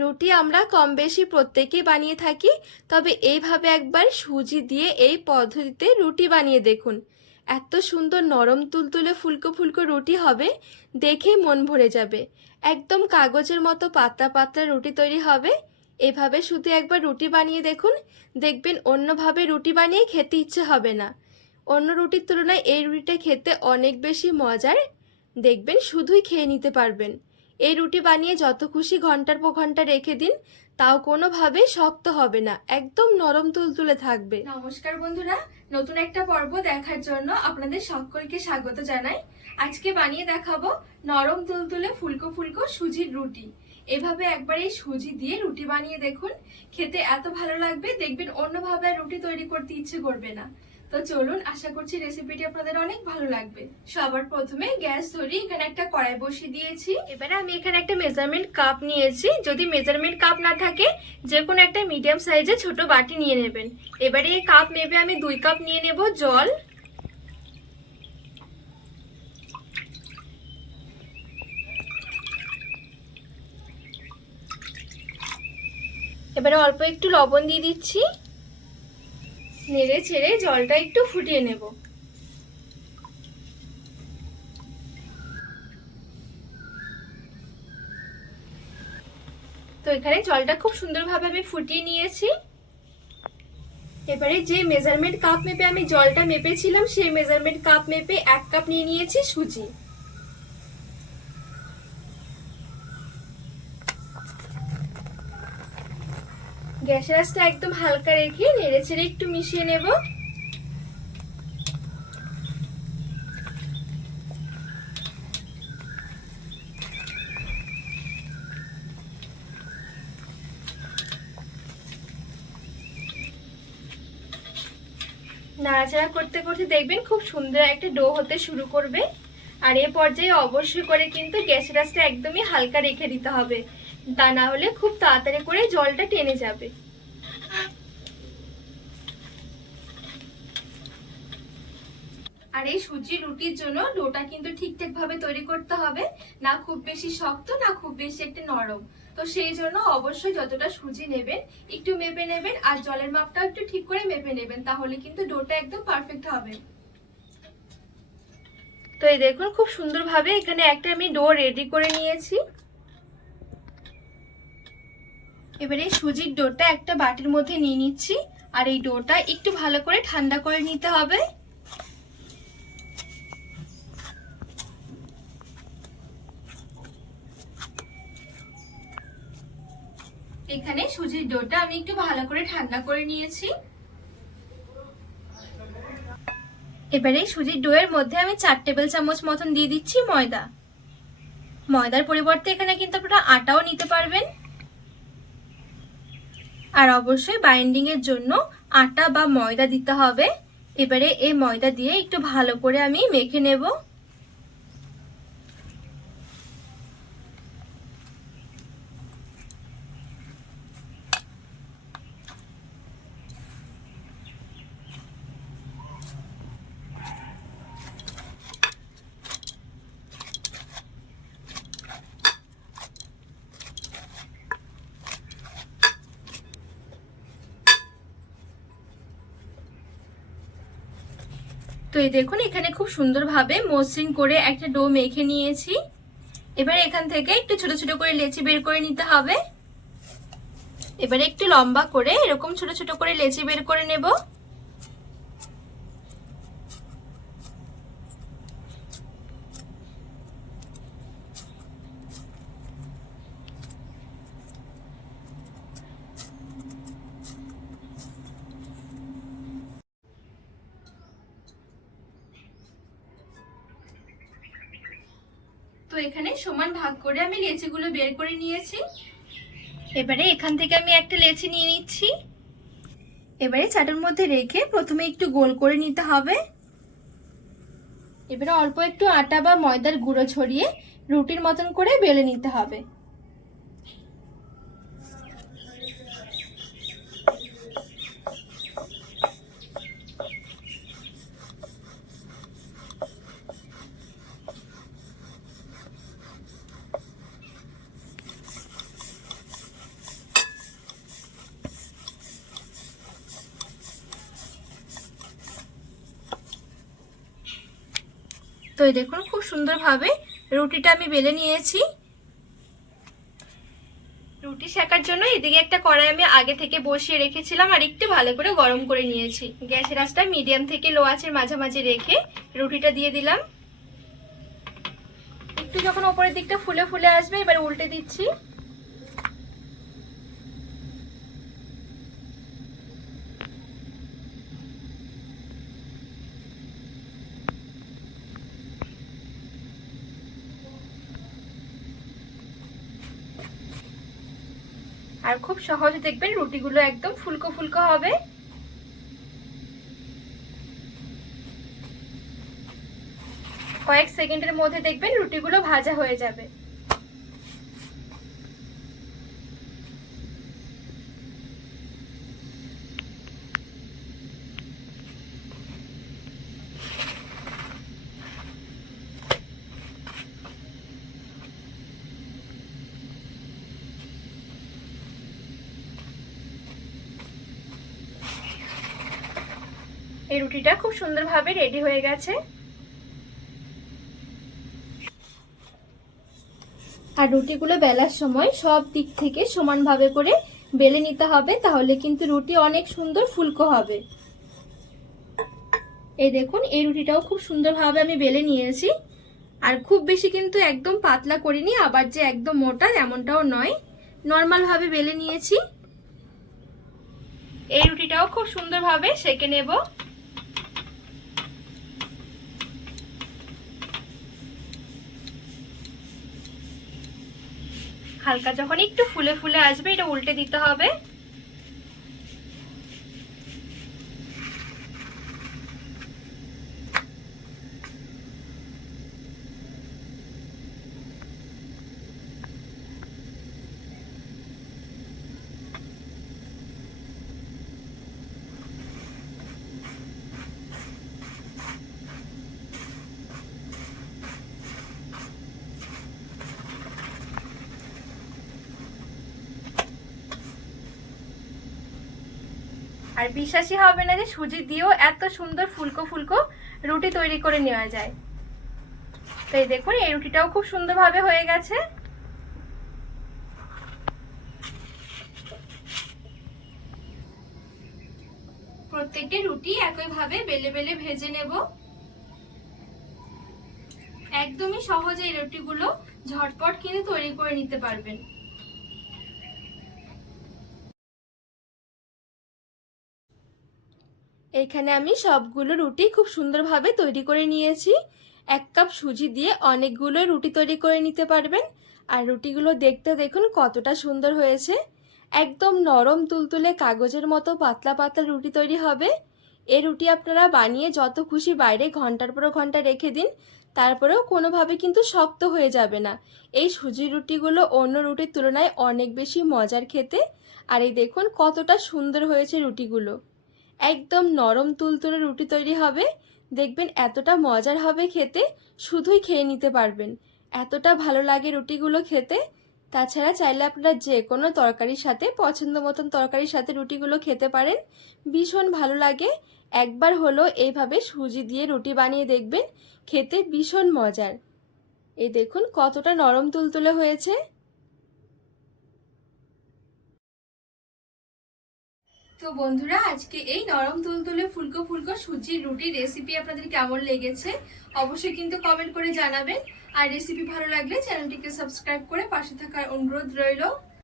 রুটি আমরা কম বেশি প্রত্যেকেই বানিয়ে থাকি, তবে এইভাবে একবার সুজি দিয়ে এই পদ্ধতিতে রুটি বানিয়ে দেখুন। এত সুন্দর নরম তুলতুলে ফুলকো ফুলকো রুটি হবে দেখেই মন ভরে যাবে। একদম কাগজের মতো পাতলা পাতলা রুটি তৈরি হবে। এভাবে শুধু একবার রুটি বানিয়ে দেখুন, দেখবেন অন্যভাবে রুটি বানিয়ে খেতে ইচ্ছে হবে না। অন্য রুটির তুলনায় এই রুটিটা খেতে অনেক বেশি মজার, দেখবেন শুধুই খেয়ে নিতে পারবেন। এই রুটি বানিয়ে যত খুশি ঘণ্টার পর ঘণ্টা রেখে দিন, তাও কোনোভাবে শক্ত হবে না, একদম নরম তুলতুলে থাকবে। নমস্কার বন্ধুরা, নতুন একটা পর্ব দেখার জন্য আপনাদের সকলকে স্বাগত জানাই। আজকে বানিয়ে দেখাবো নরম তুলতুলে ফুলকো ফুলকো সুজির রুটি। এভাবে একবার এই সুজি দিয়ে রুটি বানিয়ে দেখুন। খেতে এত ভালো লাগবে, দেখবেন অন্যভাবে রুটি তৈরি করতে ইচ্ছে করবে না। তো চলুন, আশা করছি রেসিপিটি আপনাদের অনেক ভালো লাগবে। সবার প্রথমে গ্যাস ধরি এখানে একটা কড়াই বসিয়ে দিয়েছি। এবারে আমি এখানে একটা মেজারমেন্ট কাপ নিয়েছি। যদি মেজারমেন্ট কাপ না থাকে, যে কোনো একটা মিডিয়াম সাইজের ছোট বাটি নিয়ে নেবেন। এবারে এই কাপ মেপে আমি দুই কাপ নিয়ে নেব জল। এবারে অল্প একটু লবণ দিয়ে দিচ্ছি। নেড়ে ছেড়ে জলটা একটু ফুটিয়ে নেব। তো এখানে জলটা খুব সুন্দরভাবে আমি ফুটিয়ে নিয়েছি। এবারে যে মেজারমেন্ট কাপ মেপে আমি জলটা মেপেছিলাম, সেই মেজারমেন্ট কাপ মেপে এক কাপ নিয়ে নিয়েছি সুজি। গ্যাসের আঁচটা একদম হালকা রেখে নেড়ে ছেড়ে একটু মিশিয়ে নেব। নাড়াচাড়া করতে করতে দেখবেন খুব সুন্দর একটা ডো হতে শুরু করবে। আর এ পর্যায়ে অবশ্যই করে কিন্তু গ্যাসের আঁচটা একদমই হালকা রেখে দিতে হবে। তা না হলে খুব তাড়াতাড়ি করে জলটা টেনে যাবে। আর এই সুজি রুটির জন্য ডোটা কিন্তু ঠিকঠাক ভাবে তৈরি করতে হবে। না খুব বেশি শক্ত, না খুব বেশি একটা নরম। তো সেই জন্য অবশ্যই যতটা সুজি নেবেন, একটু মেপে নেবেন আর জলের মাপটা একটু ঠিক করে মেপে নেবেন, তাহলে কিন্তু ডোটা একদম পারফেক্ট হবে। তো এই দেখুন, খুব সুন্দরভাবে এখানে একটা আমি ডো রেডি করে নিয়েছি। এবারে সুজির ডোটা একটা বাটির মধ্যে নিয়ে নিচ্ছি, আর এই ডোটা একটু ভালো করে ঠান্ডা করে নিতে হবে। এখানে সুজির ডোটা আমি একটু ভালো করে ঠান্ডা করে নিয়েছি। এবারে সুজির ডোয়ের মধ্যে আমি চার টেবিল চামচ মতন দিয়ে দিচ্ছি ময়দা। ময়দার পরিবর্তে এখানে কিন্তু আপনারা আটাও নিতে পারবেন। আর অবশ্যই বাইন্ডিং এর জন্য আটা বা ময়দা দিতে হবে। এবারে এই ময়দা দিয়ে একটু ভালো করে আমি মেখে নেব। তো এই দেখুন, এখানে খুব সুন্দরভাবে মসৃণ করে একটা ডো মেখে নিয়েছি। এবার এখান থেকে একটু ছোট ছোট করে লেচি বের করে নিতে হবে। এবারে একটু লম্বা করে এরকম ছোট ছোট করে লেচি বের করে নেব। তো এখানে সমান ভাগ করে আমি লেচিগুলো বের করে নিয়েছি। এবারে এখান থেকে আমি একটা লেচি নিয়ে নিচ্ছি। এবারে চাটের মধ্যে রেখে প্রথমে একটু গোল করে নিতে হবে। এবারে অল্প একটু আটা বা ময়দার গুঁড়ো ছড়িয়ে রুটির মতন করে বেলে নিতে হবে। এই দেখুন, খুব সুন্দরভাবে রুটিটা আমি বেলে নিয়েছি। রুটি শেখার জন্য এদিকে একটা কড়াই আমি আগে থেকে বসিয়ে রেখেছিলাম আর একটু ভালো করে গরম করে নিয়েছি। গ্যাসের আঁচটা মিডিয়াম থেকে লো আঁচের মাঝামাঝি রেখে রুটিটা দিয়ে দিলাম। একটু যখন ওপরের দিকটা ফুলে ফুলে আসবে, এবার উল্টে দিচ্ছি। আর খুব সহজে দেখবেন রুটিগুলো একদম ফুলকো ফুলকো হবে। কয়েক সেকেন্ডের মধ্যে দেখবেন রুটিগুলো ভাজা হয়ে যাবে। এই রুটিটা খুব সুন্দরভাবে রেডি হয়ে গেছে। আর রুটিগুলো বেলার সময় সব দিক থেকে সমানভাবে করে বেলে নিতে হবে, তাহলে কিন্তু রুটি অনেক সুন্দর ফুলকো হবে। এই দেখুন, এই রুটিটাও খুব সুন্দরভাবে আমি বেলে নিয়েছি। আর খুব বেশি কিন্তু একদম পাতলা করিনি, আবার যে একদম মোটা এমনটাও নয়। নর্মালভাবে বেলে নিয়েছি। এই রুটিটাও খুব সুন্দরভাবে সেকে নেব। হালকা যখন একটু ফুলে ফুলে আসবে এটা উল্টে দিতে হবে। আর বিশ্বাসই হবে না যে সুজি দিয়েও এত সুন্দর ফুলকো ফুলকো রুটি তৈরি করে নেওয়া যায়। তো এই দেখুন, এই রুটিটাও খুব সুন্দরভাবে হয়ে গেছে। প্রত্যেকটি রুটি একইভাবে বেলে বেলে ভেজে নেব। একদমই সহজে এই রুটিগুলো ঝটপট কিন্তু তৈরি করে নিতে পারবেন। এখানে আমি সবগুলো রুটি খুব সুন্দরভাবে তৈরি করে নিয়েছি। এক কাপ সুজি দিয়ে অনেকগুলো রুটি তৈরি করে নিতে পারবেন। আর রুটিগুলো দেখতে দেখুন কতটা সুন্দর হয়েছে। একদম নরম তুলতুলে কাগজের মতো পাতলা পাতলা রুটি তৈরি হবে। এই রুটি আপনারা বানিয়ে যত খুশি বাইরে ঘণ্টার পর ঘণ্টা রেখে দিন, তারপরেও কোনোভাবে কিন্তু শক্ত হয়ে যাবে না। এই সুজির রুটিগুলো অন্য রুটির তুলনায় অনেক বেশি মজার খেতে। আর এই দেখুন কতটা সুন্দর হয়েছে রুটিগুলো। একদম নরম তুলতুলে রুটি তৈরি হবে। দেখবেন এতটা মজার হবে খেতে, শুধুই খেয়ে নিতে পারবেন। এতটা ভালো লাগে রুটিগুলো খেতে। তাছাড়া চাইলে আপনারা যে কোনো তরকারির সাথে, পছন্দ মতন তরকারির সাথে রুটিগুলো খেতে পারেন। ভীষণ ভালো লাগে। একবার হলো এইভাবে সুজি দিয়ে রুটি বানিয়ে দেখবেন, খেতে ভীষণ মজার। এই দেখুন কতটা নরম তুলতুলে হয়েছে। তো বন্ধুরা, আজকে এই নরম তুলতুলে ফুলকো ফুলকো সুজির রুটির রেসিপি আপনাদের কেমন লেগেছে অবশ্যই কিন্তু কমেন্ট করে জানাবেন। আর রেসিপি ভালো লাগলে চ্যানেলটিকে সাবস্ক্রাইব করে পাশে থাকার অনুরোধ রইল।